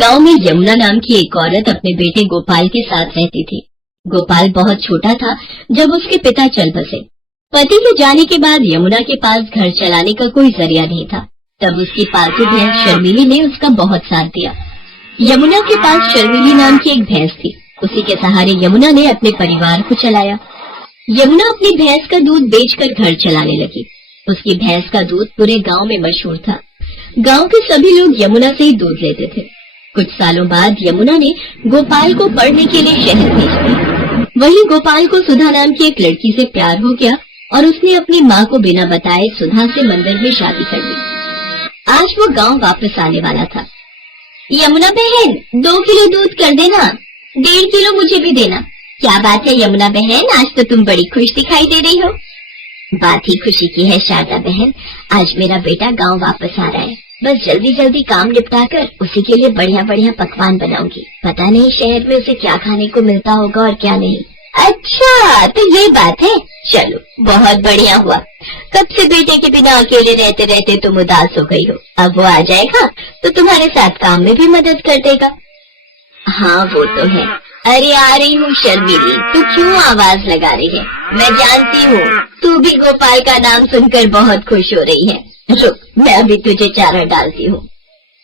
गांव में यमुना नाम की एक औरत अपने बेटे गोपाल के साथ रहती थी। गोपाल बहुत छोटा था जब उसके पिता चल बसे। पति के जाने के बाद यमुना के पास घर चलाने का कोई जरिया नहीं था। तब उसकी पालतू भैंस शर्मिली ने उसका बहुत साथ दिया। यमुना के पास शर्मिली नाम की एक भैंस थी। उसी के सहारे यमुना ने अपने परिवार को चलाया। यमुना अपनी भैंस का दूध बेचकर घर चलाने लगी। उसकी भैंस का दूध पूरे गांव में मशहूर था। गांव के सभी लोग यमुना से ही दूध लेते थे। कुछ सालों बाद यमुना ने गोपाल को पढ़ने के लिए शहर भेज दिया। वहीं गोपाल को सुधा नाम की एक लड़की से प्यार हो गया और उसने अपनी माँ को बिना बताए सुधा से मंदिर में शादी कर ली। आज वो गांव वापस आने वाला था। यमुना बहन, 2 किलो दूध कर देना, 1.5 किलो मुझे भी देना। क्या बात है यमुना बहन, आज तो तुम बड़ी खुश दिखाई दे रही हो। बात ही खुशी की है शारदा बहन, आज मेरा बेटा गांव वापस आ रहा है। बस जल्दी जल्दी काम निपटाकर उसी के लिए बढ़िया बढ़िया पकवान बनाऊंगी। पता नहीं शहर में उसे क्या खाने को मिलता होगा और क्या नहीं। अच्छा, तो ये बात है। चलो, बहुत बढ़िया हुआ। कब से बेटे के बिना अकेले रहते रहते तुम उदास हो गई हो। अब वो आ जाएगा तो तुम्हारे साथ काम में भी मदद कर देगा। हाँ, वो तो है। अरे आ रही हूँ शर्मिली, तू क्यों आवाज लगा रही है? मैं जानती हूँ तू भी गोपाल का नाम सुनकर बहुत खुश हो रही है। रुक, मैं अभी तुझे चारा डालती हूँ।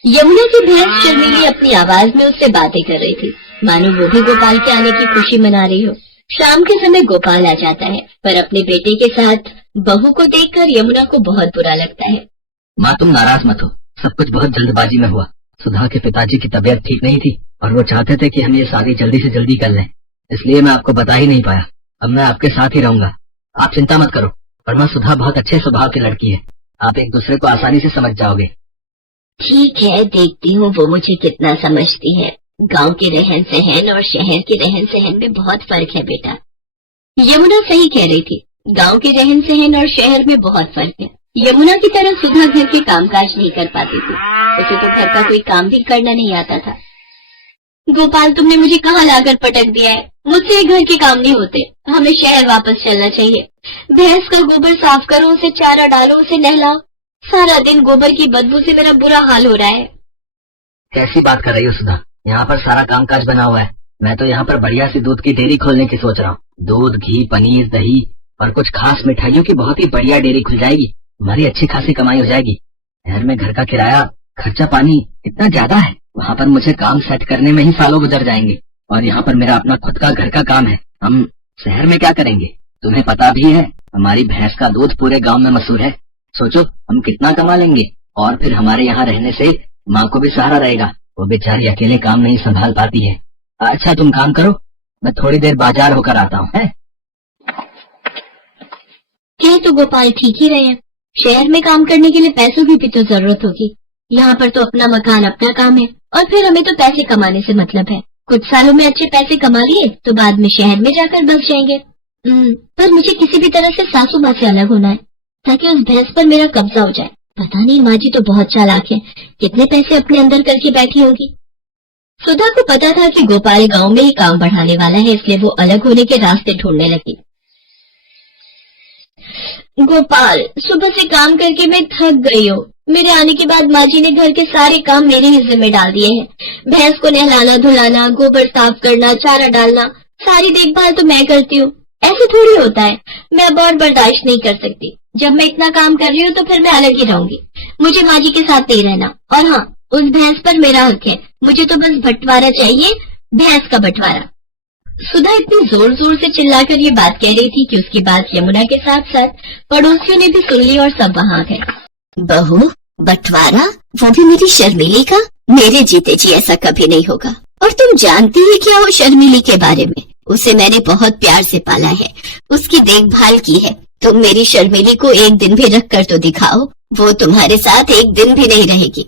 यमुना की भैंस शर्मिली अपनी आवाज में उससे बातें कर रही थी, मानो वो भी गोपाल के आने की खुशी मना रही हो। शाम के समय गोपाल आ जाता है, पर अपने बेटे के साथ बहू को देखकर यमुना को बहुत बुरा लगता है। माँ, तुम नाराज मत हो, सब कुछ बहुत जल्दबाजी में हुआ। सुधा के पिताजी की तबीयत ठीक नहीं थी और वो चाहते थे कि हम ये शादी जल्दी से जल्दी कर लें, इसलिए मैं आपको बता ही नहीं पाया। अब मैं आपके साथ ही रहूंगा, आप चिंता मत करो। और माँ, सुधा बहुत अच्छे स्वभाव की लड़की है, आप एक दूसरे को आसानी से समझ जाओगे। ठीक है, देखती हूँ वो मुझे कितना समझती है। गांव के रहन सहन और शहर के रहन सहन में बहुत फर्क है बेटा। यमुना सही कह रही थी, गांव के रहन सहन और शहर में बहुत फर्क है। यमुना की तरह सुधा घर के कामकाज नहीं कर पाती थी, उसे तो घर का कोई काम भी करना नहीं आता था। गोपाल, तुमने मुझे कहाँ लाकर पटक दिया है? मुझसे घर के काम नहीं होते, हमें शहर वापस चलना चाहिए। भैंस का गोबर साफ करो, उसे चारा डालो, उसे नहलाओ। सारा दिन गोबर की बदबू से मेरा बुरा हाल हो रहा है। कैसी बात कर रही हो सुधा? यहाँ पर सारा कामकाज बना हुआ है। मैं तो यहाँ पर बढ़िया सी दूध की डेयरी खोलने की सोच रहा हूँ। दूध, घी, पनीर, दही और कुछ खास मिठाइयों की बहुत ही बढ़िया डेयरी खुल जाएगी। हमारी अच्छी खासी कमाई हो जाएगी। शहर में घर का किराया, खर्चा पानी इतना ज्यादा है, वहाँ पर मुझे काम सेट करने में ही सालों गुजर जाएंगे। और यहाँ पर मेरा अपना खुद का घर का काम है। हम शहर में क्या करेंगे? तुम्हें पता भी है, हमारी भैंस का दूध पूरे गांव में मशहूर है। सोचो हम कितना कमा लेंगे। और फिर हमारे यहाँ रहने से माँ को भी सहारा रहेगा, वो बेचारी अकेले काम नहीं संभाल पाती है। अच्छा, तुम काम करो, मैं थोड़ी देर बाजार होकर आता हूँ। क्या तो गोपाल ठीक ही रहे हैं। शहर में काम करने के लिए पैसों की भी तो जरूरत होगी। यहाँ पर तो अपना मकान, अपना काम है और फिर हमें तो पैसे कमाने से मतलब है। कुछ सालों में अच्छे पैसे कमा लिए तो बाद में शहर में जाकर बस जाएंगे। पर मुझे किसी भी तरह से सासू माँ से अलग होना है ताकि उस भैंस पर मेरा कब्जा हो जाए। पता नहीं, माँ जी तो बहुत चालाक है, कितने पैसे अपने अंदर करके बैठी होगी। सुधा को पता था कि गोपाल गांव में ही काम बढ़ाने वाला है, इसलिए वो अलग होने के रास्ते ढूंढने लगी। गोपाल, सुबह से काम करके मैं थक गई हूँ। मेरे आने के बाद माँ जी ने घर के सारे काम मेरे हिस्से में डाल दिए हैं। भैंस को नहलाना धुलाना, गोबर साफ करना, चारा डालना, सारी देखभाल तो मैं करती हूँ। ऐसे थोड़ी होता है, मैं अब और बर्दाश्त नहीं कर सकती। जब मैं इतना काम कर रही हूँ तो फिर मैं अलग ही रहूंगी। मुझे माँ जी के साथ नहीं रहना। और हाँ, उस भैंस पर मेरा हक है, मुझे तो बस बंटवारा चाहिए, भैंस का बंटवारा। सुधा इतनी जोर जोर से चिल्लाकर ये बात कह रही थी कि उसकी बात यमुना के साथ साथ पड़ोसियों ने भी सुन ली और सब वहाँ गए। बहू, बंटवारा, वो भी मेरी शर्मिली का? मेरे जीते जी ऐसा कभी नहीं होगा। और तुम जानती ही क्या हो शर्मिली के बारे में? उसे मैंने बहुत प्यार से पाला है, उसकी देखभाल की है। तुम मेरी शर्मिली को एक दिन भी रख कर तो दिखाओ, वो तुम्हारे साथ एक दिन भी नहीं रहेगी।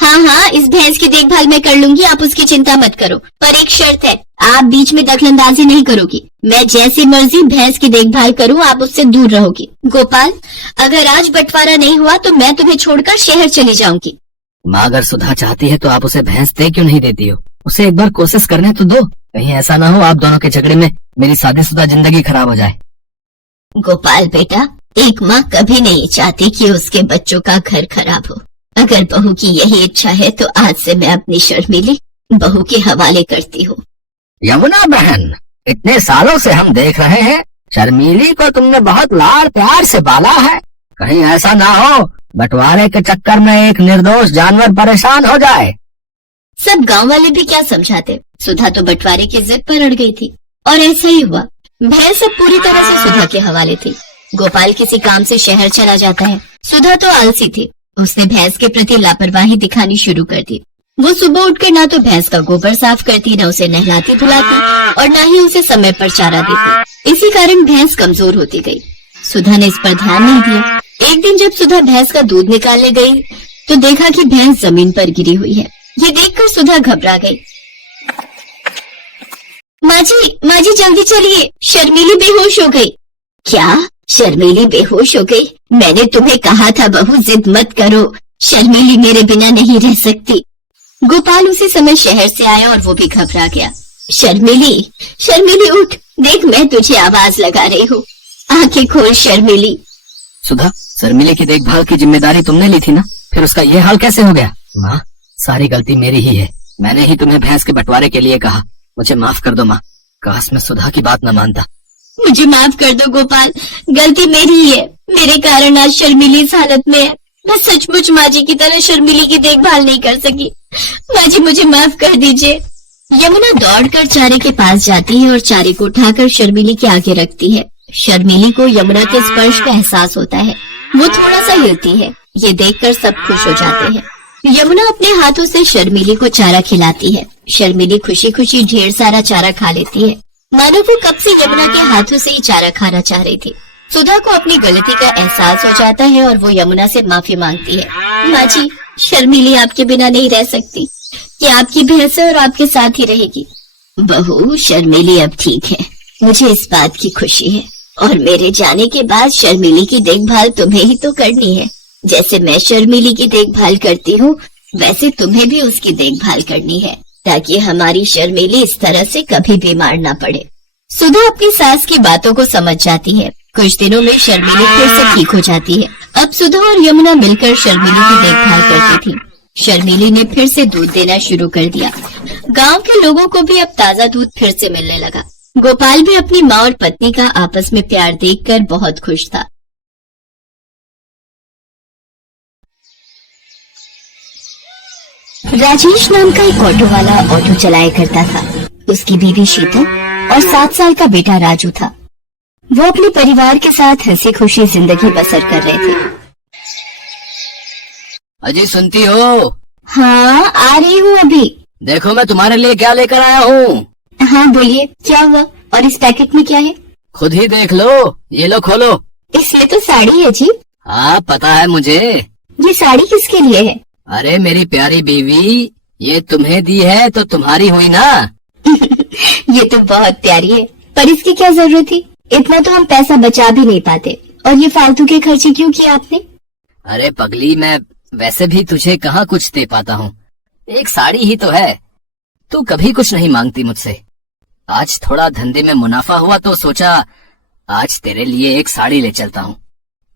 हाँ, इस भैंस की देखभाल मैं कर लूंगी, आप उसकी चिंता मत करो। पर एक शर्त है, आप बीच में दखलंदाजी नहीं करोगी। मैं जैसी मर्जी भैंस की देखभाल करूँ, आप उससे दूर रहोगी। गोपाल, अगर आज बंटवारा नहीं हुआ तो मैं तुम्हें छोड़कर शहर चली जाऊंगी। माँ, अगर सुधा चाहती है तो आप उसे भैंस दे क्यों नहीं देती हो? उसे एक बार कोशिश करने तो दो, कहीं ऐसा ना हो आप दोनों के झगड़े में मेरी शादीशुदा जिंदगी खराब हो जाए। गोपाल बेटा, एक माँ कभी नहीं चाहती कि उसके बच्चों का घर खराब हो। अगर बहू की यही इच्छा है तो आज से मैं अपनी शर्मीली बहू के हवाले करती हूँ। यमुना बहन, इतने सालों से हम देख रहे हैं शर्मीली को तुमने बहुत लाड़ प्यार से पाला है। कहीं ऐसा ना हो बंटवारे के चक्कर में एक निर्दोष जानवर परेशान हो जाए। सब गांव वाले भी क्या समझाते, सुधा तो बंटवारे की जिद पर अड़ गई थी और ऐसा ही हुआ। भैंस अब पूरी तरह से सुधा के हवाले थी। गोपाल किसी काम से शहर चला जाता है। सुधा तो आलसी थी, उसने भैंस के प्रति लापरवाही दिखानी शुरू कर दी। वो सुबह उठकर ना तो भैंस का गोबर साफ करती, न उसे नहलाती धुलाती और न ही उसे समय पर चारा देती। इसी कारण भैंस कमजोर होती गई। सुधा ने इस पर ध्यान नहीं दिया। एक दिन जब सुधा भैंस का दूध निकालने गई तो देखा कि भैंस जमीन पर गिरी हुई है। ये देखकर सुधा घबरा गई। माँ जी जल्दी चलिए, शर्मीली बेहोश हो गई। क्या? शर्मीली बेहोश हो गई? मैंने तुम्हें कहा था बहू जिद मत करो, शर्मीली मेरे बिना नहीं रह सकती। गोपाल उसी समय शहर से आया और वो भी घबरा गया। शर्मीली उठ, देख मैं तुझे आवाज लगा रही हूँ, आंखें खोल शर्मीली। सुधा, शर्मीली की देखभाल की जिम्मेदारी तुमने ली थी ना, फिर उसका ये हाल कैसे हो गया? माँ, सारी गलती मेरी ही है। मैंने ही तुम्हें भैंस के बंटवारे के लिए कहा। मुझे माफ कर दो माँ। काश मैं सुधा की बात न मानता। मुझे माफ कर दो गोपाल, गलती मेरी ही है। मेरे कारण आज शर्मीली इस हालत में है। मैं सचमुच माँ जी की तरह शर्मीली की देखभाल नहीं कर सकी। माँ जी मुझे माफ कर दीजिए। यमुना दौड़कर चारे के पास जाती है और चारे को उठाकर शर्मीली के आगे रखती है। शर्मीली को यमुना के स्पर्श का एहसास होता है। वो थोड़ा सा हिलती है। ये देखकर सब खुश हो जाते हैं। यमुना अपने हाथों से शर्मीली को चारा खिलाती है। शर्मीली खुशी खुशी ढेर सारा चारा खा लेती है, मानो वो कब से यमुना के हाथों से ही चारा खाना चाह रही थी। सुधा को अपनी गलती का एहसास हो जाता है और वो यमुना से माफी मांगती है। माँ जी, शर्मीली आपके बिना नहीं रह सकती। ये आपकी भैंस है और आपके साथ ही रहेगी। बहू, शर्मीली अब ठीक है, मुझे इस बात की खुशी है। और मेरे जाने के बाद शर्मीली की देखभाल तुम्हें ही तो करनी है। जैसे मैं शर्मीली की देखभाल करती हूँ, वैसे तुम्हें भी उसकी देखभाल करनी है, ताकि हमारी शर्मीली इस तरह से कभी बीमार ना पड़े। सुधा अपनी सास की बातों को समझ जाती है। कुछ दिनों में शर्मीली फिर से ठीक हो जाती है। अब सुधा और यमुना मिलकर शर्मीली की देखभाल करती थी। शर्मीली ने फिर से दूध देना शुरू कर दिया। गांव के लोगों को भी अब ताजा दूध फिर से मिलने लगा। गोपाल भी अपनी माँ और पत्नी का आपस में प्यार देखकर बहुत खुश था। राजेश नाम का एक ऑटो वाला ऑटो चलाया करता था। उसकी बीवी शीतल और 7 साल का बेटा राजू था। वो अपने परिवार के साथ हंसी खुशी जिंदगी बसर कर रहे थे। अजी सुनती हो? हाँ, आ रही हूँ अभी। देखो मैं तुम्हारे लिए क्या लेकर आया हूँ। हाँ बोलिए, क्या हुआ? और इस पैकेट में क्या है? खुद ही देख लो, ये लो खोलो। इसमें तो साड़ी है जी। हाँ पता है मुझे। ये साड़ी किसके लिए है? अरे मेरी प्यारी बीवी, ये तुम्हें दी है तो तुम्हारी हुई ना। ये तो बहुत प्यारी है, पर इसकी क्या जरूरत थी? इतना तो हम पैसा बचा भी नहीं पाते। और ये फालतू के खर्चे क्यों किए आपने? अरे पगली, मैं वैसे भी तुझे कहाँ कुछ दे पाता हूँ। एक साड़ी ही तो है। तू कभी कुछ नहीं मांगती मुझसे। आज थोड़ा धंधे में मुनाफा हुआ तो सोचा आज तेरे लिए एक साड़ी ले चलता हूँ।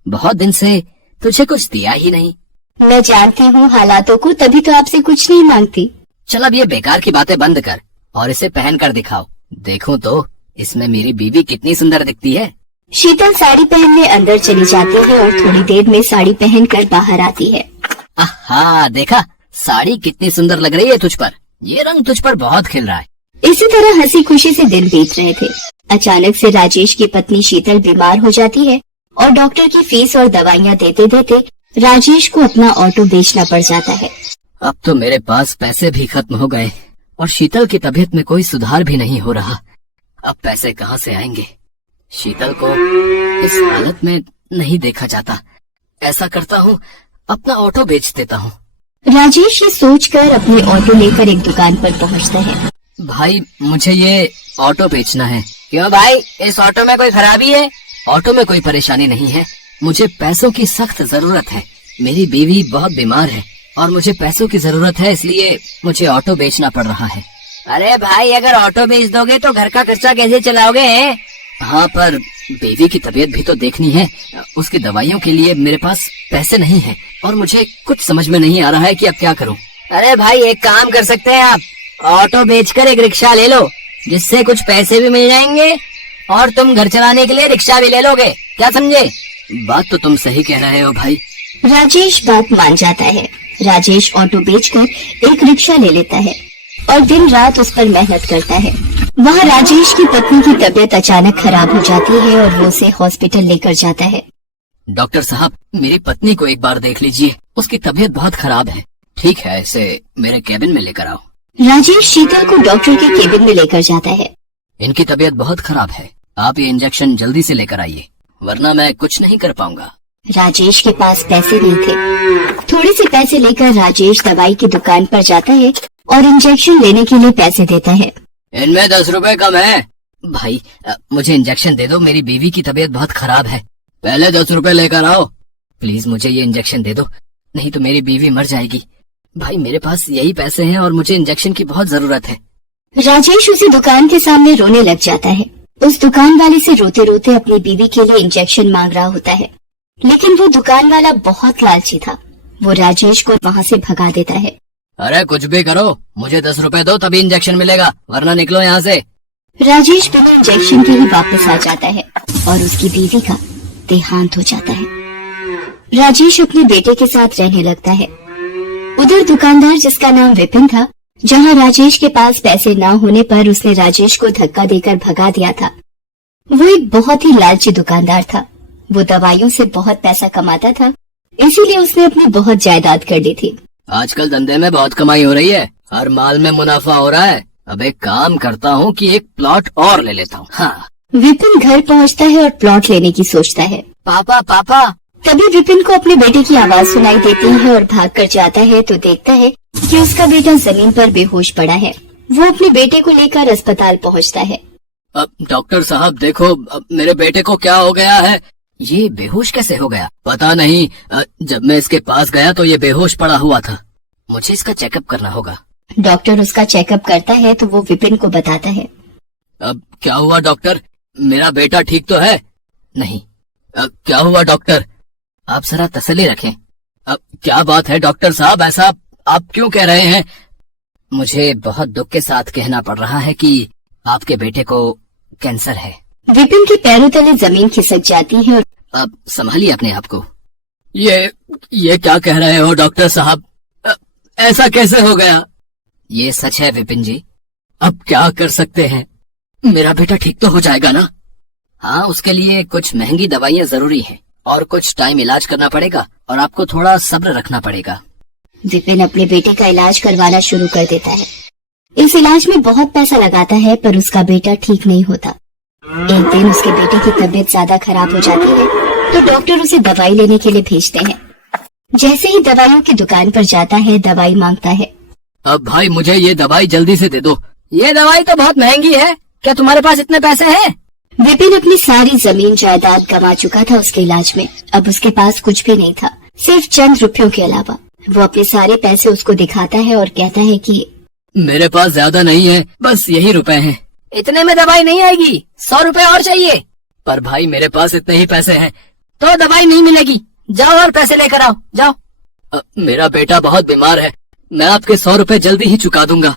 बहुत दिन से तुझे कुछ दिया ही नहीं। मैं जानती हूँ हालातों को, तभी तो आपसे कुछ नहीं मांगती। चल अब ये बेकार की बातें बंद कर और इसे पहन कर दिखाओ। देखूं तो इसमें मेरी बीवी कितनी सुंदर दिखती है। शीतल साड़ी पहनने अंदर चली जाती है और थोड़ी देर में साड़ी पहनकर बाहर आती है। आहा, देखा साड़ी कितनी सुंदर लग रही है तुझ पर। ये रंग तुझ पर बहुत खिल रहा है। इसी तरह हंसी खुशी से दिन बीत रहे थे। अचानक से राजेश की पत्नी शीतल बीमार हो जाती है और डॉक्टर की फीस और दवाइयाँ देते देते राजेश को अपना ऑटो बेचना पड़ जाता है। अब तो मेरे पास पैसे भी खत्म हो गए और शीतल की तबीयत में कोई सुधार भी नहीं हो रहा। अब पैसे कहाँ से आएंगे? शीतल को इस हालत में नहीं देखा जाता। ऐसा करता हूँ, अपना ऑटो बेच देता हूँ। राजेश ये सोचकर अपने ऑटो लेकर एक दुकान पर पहुँचता है। भाई मुझे ये ऑटो बेचना है। क्यों भाई, इस ऑटो में कोई खराबी है? ऑटो में कोई परेशानी नहीं है। मुझे पैसों की सख्त जरूरत है। मेरी बीवी बहुत बीमार है और मुझे पैसों की जरूरत है, इसलिए मुझे ऑटो बेचना पड़ रहा है। अरे भाई, अगर ऑटो बेच दोगे तो घर का खर्चा कैसे चलाओगे? हाँ, पर बेबी की तबीयत भी तो देखनी है। उसकी दवाइयों के लिए मेरे पास पैसे नहीं है और मुझे कुछ समझ में नहीं आ रहा है कि अब क्या करूं। अरे भाई, एक काम कर सकते हैं आप, ऑटो बेचकर एक रिक्शा ले लो, जिससे कुछ पैसे भी मिल जाएंगे और तुम घर चलाने के लिए रिक्शा भी ले लोगे। क्या समझे? बात तो तुम सही कह रहे हो भाई। राजेश बात मान जाता है। राजेश ऑटो बेचकर एक रिक्शा ले लेता है और दिन रात उस पर मेहनत करता है। वहाँ राजेश की पत्नी की तबीयत अचानक खराब हो जाती है और वो उसे हॉस्पिटल लेकर जाता है। डॉक्टर साहब, मेरी पत्नी को एक बार देख लीजिए, उसकी तबीयत बहुत खराब है। ठीक है, इसे मेरे केबिन में लेकर आओ। राजेश शीतल को डॉक्टर के केबिन में लेकर जाता है। इनकी तबीयत बहुत खराब है, आप ये इंजेक्शन जल्दी से लेकर आइए, वरना मैं कुछ नहीं कर पाऊंगा। राजेश के पास पैसे नहीं थे। थोड़े से पैसे लेकर राजेश दवाई की दुकान पर जाता है और इंजेक्शन लेने के लिए पैसे देता है। इनमें 10 रुपए कम है। भाई, मुझे इंजेक्शन दे दो, मेरी बीवी की तबीयत बहुत खराब है। पहले 10 रुपए लेकर आओ। प्लीज मुझे ये इंजेक्शन दे दो, नहीं तो मेरी बीवी मर जाएगी। भाई, मेरे पास यही पैसे हैं और मुझे इंजेक्शन की बहुत जरूरत है। राजेश उसी दुकान के सामने रोने लग जाता है। उस दुकान वाले से रोते रोते अपनी बीवी के लिए इंजेक्शन मांग रहा होता है, लेकिन वो दुकान वाला बहुत लालची था। वो राजेश को वहाँ से भगा देता है। अरे कुछ भी करो, मुझे 10 रुपए दो तभी इंजेक्शन मिलेगा, वरना निकलो यहाँ से। राजेश बिना इंजेक्शन के ही वापस आ जाता है और उसकी बीवी का देहांत हो जाता है। राजेश अपने बेटे के साथ रहने लगता है। उधर दुकानदार, जिसका नाम विपिन था, जहाँ राजेश के पास पैसे न होने पर उसने राजेश को धक्का देकर भगा दिया था, वो एक बहुत ही लालची दुकानदार था। वो दवाइयों से बहुत पैसा कमाता था, इसीलिए उसने अपनी बहुत जायदाद कर ली थी। आजकल धंधे में बहुत कमाई हो रही है, हर माल में मुनाफा हो रहा है। अब एक काम करता हूँ कि एक प्लॉट और ले लेता हूँ। हाँ। विपिन घर पहुँचता है और प्लॉट लेने की सोचता है। पापा पापा। तभी विपिन को अपने बेटे की आवाज सुनाई देती है और भाग कर जाता है तो देखता है कि उसका बेटा जमीन पर बेहोश पड़ा है। वो अपने बेटे को लेकर अस्पताल पहुँचता है। अब डॉक्टर साहब देखो, अब मेरे बेटे को क्या हो गया है? ये बेहोश कैसे हो गया? पता नहीं, जब मैं इसके पास गया तो ये बेहोश पड़ा हुआ था। मुझे इसका चेकअप करना होगा। डॉक्टर उसका चेकअप करता है तो वो विपिन को बताता है। अब क्या हुआ डॉक्टर? मेरा बेटा ठीक तो है? नहीं। क्या हुआ डॉक्टर? आप जरा तसल्ली रखें। अब क्या बात है डॉक्टर साहब, ऐसा आप क्यों कह रहे हैं? मुझे बहुत दुख के साथ कहना पड़ रहा है कि आपके बेटे को कैंसर है। विपिन के पैरों तले जमीन खिसक जाती है और अब संभालिए अपने आप को। ये क्या कह रहे हो डॉक्टर साहब? ऐसा कैसे हो गया? ये सच है विपिन जी। अब क्या कर सकते हैं? मेरा बेटा ठीक तो हो जाएगा ना? हाँ, उसके लिए कुछ महंगी दवाइयाँ जरूरी हैं और कुछ टाइम इलाज करना पड़ेगा और आपको थोड़ा सब्र रखना पड़ेगा। विपिन अपने बेटे का इलाज करवाना शुरू कर देता है। इस इलाज में बहुत पैसा लगाता है पर उसका बेटा ठीक नहीं होता। एक दिन उसके बेटे की तबीयत ज्यादा खराब हो जाती है तो डॉक्टर उसे दवाई लेने के लिए भेजते हैं। जैसे ही दवाइयों की दुकान पर जाता है, दवाई मांगता है। अब भाई, मुझे ये दवाई जल्दी से दे दो। ये दवाई तो बहुत महंगी है, क्या तुम्हारे पास इतने पैसे हैं? विपिन अपनी सारी जमीन जायदाद गंवा चुका था उसके इलाज में। अब उसके पास कुछ भी नहीं था, सिर्फ चंद रुपयों के अलावा। वो अपने सारे पैसे उसको दिखाता है और कहता है कि मेरे पास ज्यादा नहीं है, बस यही रुपए हैं। इतने में दवाई नहीं आएगी, 100 रुपए और चाहिए। पर भाई, मेरे पास इतने ही पैसे हैं तो दवाई नहीं मिलेगी। जाओ और पैसे लेकर आओ, जाओ। मेरा बेटा बहुत बीमार है, मैं आपके 100 रुपए जल्दी ही चुका दूंगा।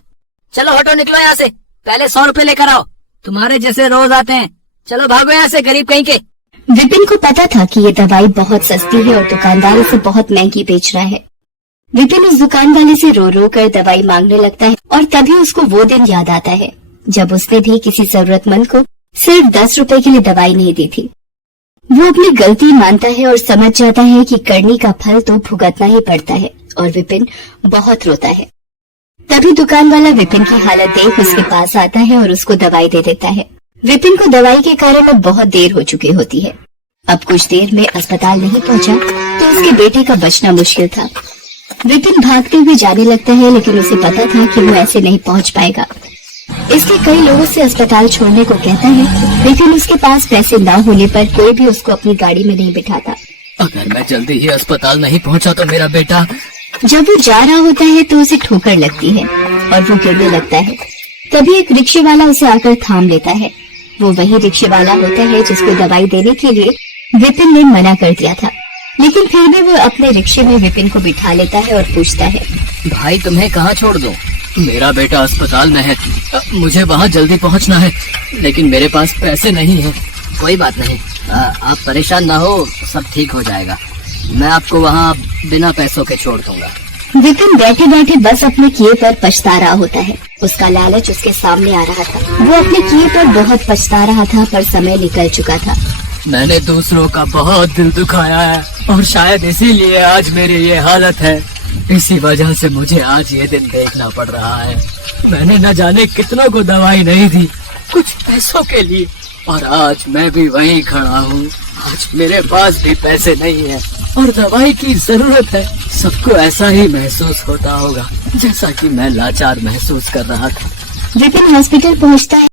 चलो हटो, निकलो यहाँ से, पहले 100 रुपए लेकर आओ। तुम्हारे जैसे रोज आते हैं, चलो भागो यहाँ से, गरीब कहीं के। विपिन को पता था कि ये दवाई बहुत सस्ती है और दुकानदार इसे बहुत महंगी बेच रहा है। विपिन उस दुकान वाले से रो रो कर दवाई मांगने लगता है और तभी उसको वो दिन याद आता है जब उसने भी किसी जरूरतमंद को सिर्फ 10 रुपए के लिए दवाई नहीं दी थी। वो अपनी गलती मानता है और समझ जाता है कि करनी का फल तो भुगतना ही पड़ता है और विपिन बहुत रोता है। तभी दुकान वाला विपिन की हालत देख उसके पास आता है और उसको दवाई दे देता है। विपिन को दवाई के कारण अब बहुत देर हो चुकी होती है। अब कुछ देर में अस्पताल नहीं पहुंचा तो उसके बेटे का बचना मुश्किल था। विपिन भागते हुए जाने लगता है, लेकिन उसे पता था कि वो ऐसे नहीं पहुंच पाएगा। इसलिए कई लोगों से अस्पताल छोड़ने को कहता है, लेकिन उसके पास पैसे न होने पर कोई भी उसको अपनी गाड़ी में नहीं बिठाता। अगर मैं जल्दी ही अस्पताल नहीं पहुंचा तो मेरा बेटा। जब वो जा रहा होता है तो उसे ठोकर लगती है और वो गिरने लगता है। तभी एक रिक्शे वाला उसे आकर थाम लेता है वो वही रिक्शे वाला होता है जिसको दवाई देने के लिए विपिन ने मना कर दिया था, लेकिन फिर भी वो अपने रिक्शे में विपिन को बिठा लेता है और पूछता है, भाई तुम्हें कहाँ छोड़ दूं? मेरा बेटा अस्पताल में है, मुझे वहाँ जल्दी पहुँचना है, लेकिन मेरे पास पैसे नहीं है। कोई बात नहीं, आप परेशान ना हो, सब ठीक हो जाएगा। मैं आपको वहाँ बिना पैसों के छोड़ दूंगा। विपिन बैठे बैठे बस अपने किए पर पछता रहा होता है। उसका लालच उसके सामने आ रहा था। वो अपने किए पर बहुत पछता रहा था, पर समय निकल चुका था। मैंने दूसरों का बहुत दिल दुखाया है और शायद इसीलिए आज मेरी ये हालत है। इसी वजह से मुझे आज ये दिन देखना पड़ रहा है। मैंने न जाने कितनों को दवाई नहीं दी, कुछ पैसों के लिए, और आज मैं भी वहीं खड़ा हूँ। आज मेरे पास भी पैसे नहीं है और दवाई की जरूरत है। सबको ऐसा ही महसूस होता होगा जैसा कि मैं लाचार महसूस कर रहा था। विपिन हॉस्पिटल पहुँचता है।